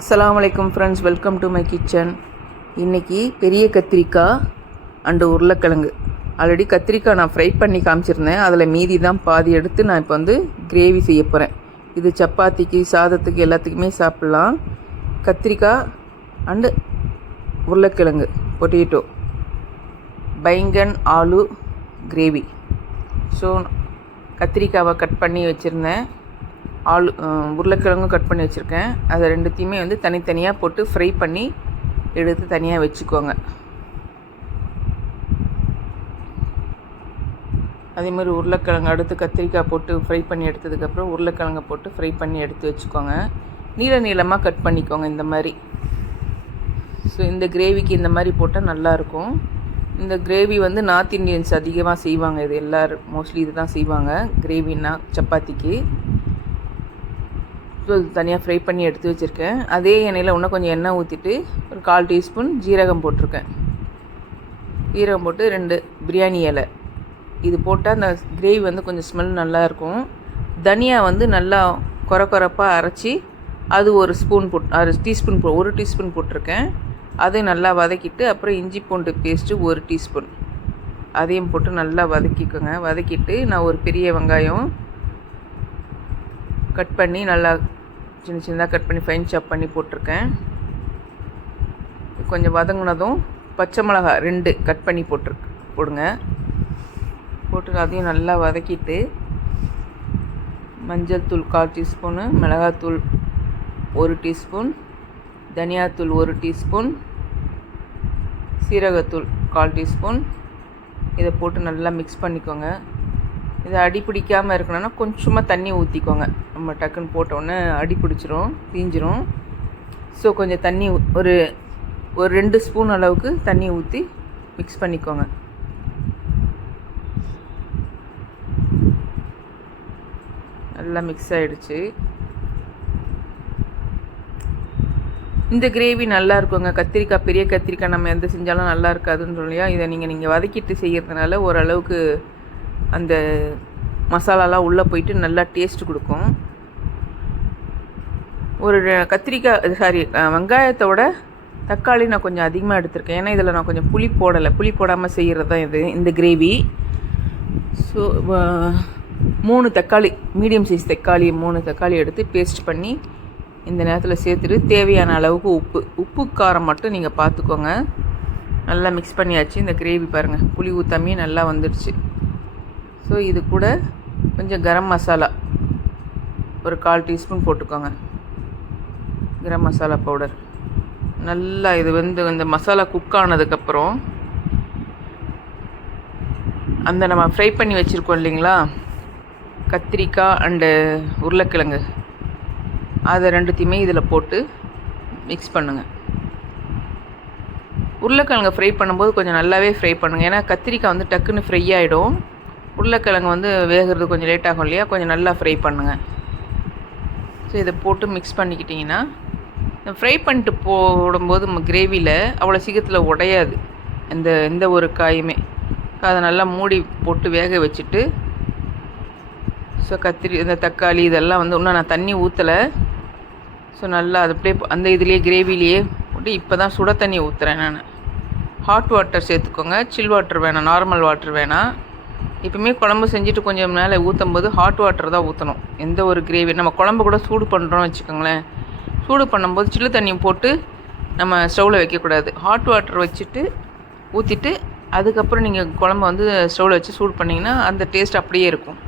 அஸ்ஸலாமு அலைக்கும் friends, welcome to my kitchen. இன்றைக்கி பெரிய கத்திரிக்காய் அண்டு உருளைக்கிழங்கு. ஆல்ரெடி கத்திரிக்காய் நான் ஃப்ரை பண்ணி காமிச்சிருந்தேன். அதில் மீதி தான் பாதி எடுத்து நான் இப்போ வந்து கிரேவி செய்ய போகிறேன். இது சப்பாத்திக்கு, சாதத்துக்கு, எல்லாத்துக்குமே சாப்பிட்லாம். கத்திரிக்காய் அண்டு உருளைக்கிழங்கு, potato, baingan aloo gravy. So கத்திரிக்காவை கட் பண்ணி வச்சுருந்தேன், உருளைக்கிழங்கும் கட் பண்ணி வச்சுருக்கேன். அதை ரெண்டுத்தையுமே வந்து தனித்தனியாக போட்டு ஃப்ரை பண்ணி எடுத்து தனியாக வச்சுக்கோங்க. அதேமாதிரி உருளைக்கிழங்கு அடுத்து கத்திரிக்காய் போட்டு ஃப்ரை பண்ணி எடுத்ததுக்கப்புறம் உருளைக்கிழங்கை போட்டு ஃப்ரை பண்ணி எடுத்து வச்சுக்கோங்க. நீளமாக கட் பண்ணிக்கோங்க இந்த மாதிரி. ஸோ இந்த கிரேவிக்கு இந்த மாதிரி போட்டால் நல்லாயிருக்கும். இந்த கிரேவி வந்து நார்த் இண்டியன்ஸ் அதிகமாக செய்வாங்க. இது எல்லோரும் மோஸ்ட்லி இது தான் செய்வாங்க கிரேவின்னா சப்பாத்திக்கு. ஸோ இது தனியாக ஃப்ரை பண்ணி எடுத்து வச்சுருக்கேன். அதே எண்ணெயில் இன்னும் கொஞ்சம் எண்ணெய் ஊற்றிட்டு ஒரு 1/4 டீஸ்பூன் ஜீரகம் போட்டிருக்கேன். ஜீரகம் போட்டு 2 பிரியாணி இலை இது போட்டால் அந்த கிரேவி வந்து கொஞ்சம் ஸ்மெல் நல்லாயிருக்கும். தனியா வந்து நல்லா கொரப்பாக அரைச்சி அது ஒரு ஸ்பூன் போட்டு 1 டீஸ்பூன் போட்டிருக்கேன். அதையும் நல்லா வதக்கிட்டு அப்புறம் இஞ்சி பூண்டு பேஸ்ட்டு 1 டீஸ்பூன் அதையும் போட்டு நல்லா வதக்கிக்கோங்க. வதக்கிட்டு நான் ஒரு பெரிய வெங்காயம் கட் பண்ணி நல்லா சின்னதாக கட் பண்ணி ஃபைன் சாப் பண்ணி போட்டிருக்கேன். கொஞ்சம் வதங்கினதும் பச்சை மிளகாய் 2 கட் பண்ணி போடுங்க. போட்டு அதையும் நல்லா வதக்கிட்டு மஞ்சள் தூள் 1/4 டீஸ்பூனு, மிளகாத்தூள் 1 டீஸ்பூன், தனியாத்தூள் 1 டீஸ்பூன், சீரகத்தூள் 1/4 டீஸ்பூன் இதை போட்டு நல்லா மிக்ஸ் பண்ணிக்கோங்க. இதை அடி பிடிக்காமல் இருக்கணும்னா கொஞ்சமாக தண்ணி ஊற்றிக்கோங்க. நம்ம டக்குன்னு போட்டோன்னே அடி பிடிச்சிரும், தீஞ்சிரும். ஸோ கொஞ்சம் தண்ணி ஒரு 2 ஸ்பூன் அளவுக்கு தண்ணி ஊற்றி மிக்ஸ் பண்ணிக்கோங்க. நல்லா மிக்ஸ் ஆகிடுச்சு. இந்த கிரேவி நல்லா இருக்குங்க. கத்திரிக்காய் பெரிய கத்திரிக்காய் நம்ம எந்த செஞ்சாலும் நல்லா இருக்காதுன்னு சொல்லியா, இதை நீங்கள் வதக்கிட்டு செய்கிறதுனால ஓரளவுக்கு அந்த மசாலாலாம் உள்ளே போயிட்டு நல்லா டேஸ்ட்டு கொடுக்கும். ஒரு வெங்காயத்தோட தக்காளி நான் கொஞ்சம் அதிகமாக எடுத்திருக்கேன். ஏன்னா இதில் நான் கொஞ்சம் புளி போடாமல் செய்கிறது தான் இந்த கிரேவி. ஸோ 3 தக்காளி, மீடியம் சைஸ் தக்காளி 3 தக்காளி எடுத்து பேஸ்ட் பண்ணி இந்த நேரத்தில் சேர்த்துட்டு தேவையான அளவுக்கு உப்பு காரம் மட்டும் நீங்கள் பார்த்துக்கோங்க. நல்லா மிக்ஸ் பண்ணியாச்சு. இந்த கிரேவி பாருங்கள், புளி ஊற்றாமே நல்லா வந்துடுச்சு. ஸோ இது கூட கொஞ்சம் கரம் மசாலா ஒரு 1/4 டீஸ்பூன் போட்டுக்கோங்க. கரம் மசாலா பவுடர் நல்லா இது வந்து இந்த மசாலா குக் ஆனதுக்கப்புறம் அந்த நம்ம ஃப்ரை பண்ணி வச்சுருக்கோம் இல்லைங்களா கத்திரிக்காய் அண்டு உருளைக்கிழங்கு, அதை ரெண்டுத்தையுமே இதில் போட்டு மிக்ஸ் பண்ணுங்கள். உருளைக்கிழங்கு ஃப்ரை பண்ணும்போது கொஞ்சம் நல்லாவே ஃப்ரை பண்ணுங்கள். ஏன்னா கத்திரிக்காய் வந்து டக்குன்னு ஃப்ரை ஆகிடும். உருளைக்கிழங்கு வந்து வேகிறது கொஞ்சம் லேட் ஆகும் இல்லையா, கொஞ்சம் நல்லா ஃப்ரை பண்ணுங்கள். ஸோ இதை போட்டு மிக்ஸ் பண்ணிக்கிட்டிங்கன்னா ஃப்ரை பண்ணிட்டு போடும்போது நம்ம கிரேவியில் அவ்வளோ சீக்கிரத்தில் உடையாது எந்த ஒரு காயுமே. அதை நல்லா மூடி போட்டு வேக வச்சுட்டு ஸோ இந்த தக்காளி இதெல்லாம் வந்து இன்னும் நான் தண்ணி ஊற்றலை. ஸோ நல்லா அது அப்படியே அந்த இதுலேயே கிரேவிலேயே போட்டு இப்போ தான் சுட தண்ணி ஊற்றுறேன் நான். ஹாட் வாட்டர் சேர்த்துக்கோங்க, சில் வாட்டர் வேணாம், நார்மல் வாட்டர் வேணாம். எப்பவுமே குழம்பு செஞ்சுட்டு கொஞ்சம் மேலே ஊற்றும் போது ஹாட் வாட்டர் தான் ஊற்றணும். எந்த ஒரு கிரேவி நம்ம குழம்பு கூட சூடு பண்ணுறோன்னு வச்சுக்கோங்களேன், சூடு பண்ணும்போது சில்லு தண்ணி போட்டு நம்ம ஸ்டவ்வில் வைக்கக்கூடாது. ஹாட் வாட்டர் வச்சுட்டு ஊற்றிட்டு அதுக்கப்புறம் நீங்கள் குழம்பு வந்து ஸ்டவ்வில் வச்சு சூடு பண்ணிங்கன்னா அந்த டேஸ்ட் அப்படியே இருக்கும்.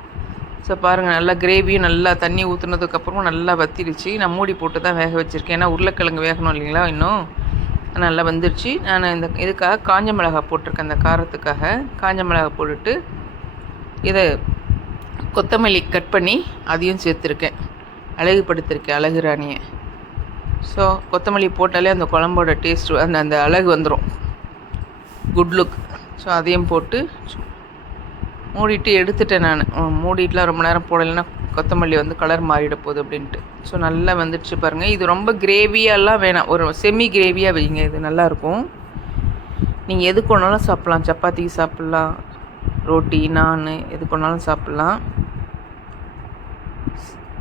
ஸோ பாருங்கள், நல்லா கிரேவியும் நல்லா தண்ணி ஊற்றுனதுக்கப்புறமும் நல்லா வத்திடுச்சு. நான் மூடி போட்டு தான் வேக வச்சுருக்கேன். ஏன்னா உருளைக்கிழங்கு வேகணும் இல்லைங்களா, இன்னும் நல்லா வந்துடுச்சு. நான் இதுக்காக காஞ்ச மிளகாய் போட்டிருக்கேன். அந்த காரத்துக்காக காஞ்ச மிளகாய் போட்டுட்டு இதை கொத்தமல்லி கட் பண்ணி அதையும் சேர்த்துருக்கேன். அழகுபடுத்திருக்கேன், அழகு ராணியை. ஸோ கொத்தமல்லி போட்டாலே அந்த குழம்போட டேஸ்ட் அந்த அழகு வந்துடும், குட் லுக். ஸோ அதையும் போட்டு மூடிட்டு எடுத்துட்டேன் நான். மூடிட்டுலாம் ரொம்ப நேரம் போடலைன்னா கொத்தமல்லி வந்து கலர் மாறிட போகுது அப்படின்ட்டு. ஸோ நல்லா வந்துடுச்சு பாருங்கள். இது ரொம்ப கிரேவியாலாம் வேணாம், ஒரு செமி கிரேவியாக வைங்க, இது நல்லாயிருக்கும். நீங்கள் எது கொண்டாலும் சாப்பிட்லாம், சப்பாத்திக்கு சாப்பிட்லாம், ரோட்டி, நான் எது கொண்டாலும் சாப்பிட்லாம்.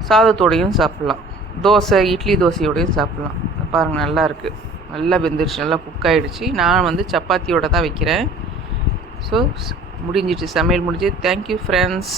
சாதத்தோடையும் சாப்பிட்லாம், தோசை இட்லி தோசையோடையும் சாப்பிட்லாம். பாருங்கள் நல்லாயிருக்கு, நல்லா வெந்துருச்சு, நல்லா குக் ஆகிடுச்சு. நான் வந்து சப்பாத்தியோடு தான் வைக்கிறேன். ஸோ முடிஞ்சிட்டு, சமையல் முடிஞ்சு. Thank you friends.